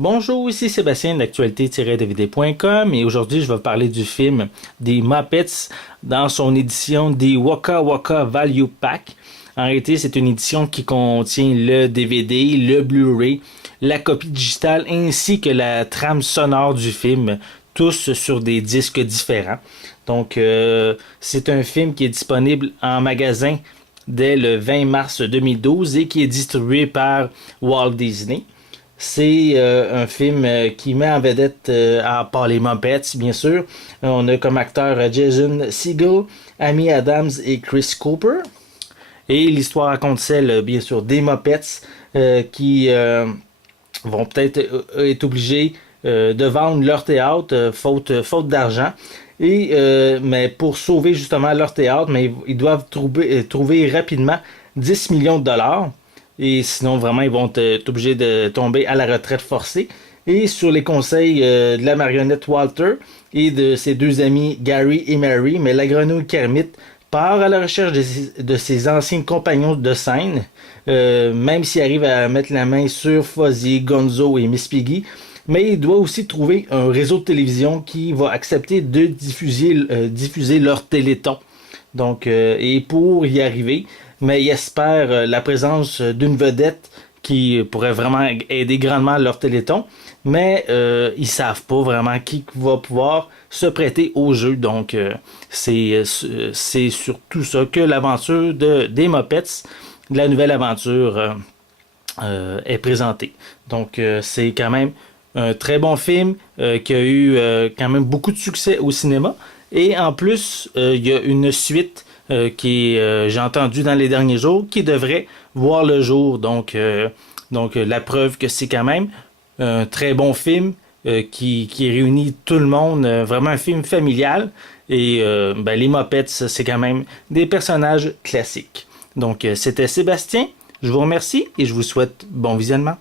Bonjour, ici Sébastien d'actualité-dvd.com et aujourd'hui je vais parler du film des Muppets dans son édition des Waka Waka Value Pack. En réalité, c'est une édition qui contient le DVD, le Blu-ray, la copie digitale ainsi que la trame sonore du film, tous sur des disques différents. Donc, c'est un film qui est disponible en magasin dès le 20 mars 2012 et qui est distribué par Walt Disney. C'est un film qui met en vedette, à part les Muppets, bien sûr, on a comme acteurs Jason Segel, Amy Adams et Chris Cooper. Et l'histoire raconte celle, bien sûr, des Muppets qui vont peut-être être obligés de vendre leur théâtre faute d'argent. Et mais pour sauver justement leur théâtre, mais ils doivent trouver rapidement 10 millions de dollars. Et sinon, vraiment, ils vont être obligés de tomber à la retraite forcée. Et sur les conseils de la marionnette Walter et de ses deux amis Gary et Mary, mais la grenouille Kermit part à la recherche de ses anciens compagnons de scène, même s'il arrive à mettre la main sur Fuzzy, Gonzo et Miss Piggy. Mais il doit aussi trouver un réseau de télévision qui va accepter de diffuser leur téléthon. Donc, et pour y arriver, mais ils espèrent la présence d'une vedette qui pourrait vraiment aider grandement leur téléthon, mais ils savent pas vraiment qui va pouvoir se prêter au jeu. Donc, c'est sur tout ça que l'aventure des Muppets, la nouvelle aventure, est présentée. Donc, c'est quand même un très bon film qui a eu quand même beaucoup de succès au cinéma. Et en plus, il y a une suite j'ai entendu dans les derniers jours, qui devrait voir le jour. Donc, la preuve que c'est quand même un très bon film qui réunit tout le monde. Vraiment un film familial. Et les Muppets, c'est quand même des personnages classiques. Donc, c'était Sébastien. Je vous remercie et je vous souhaite bon visionnement.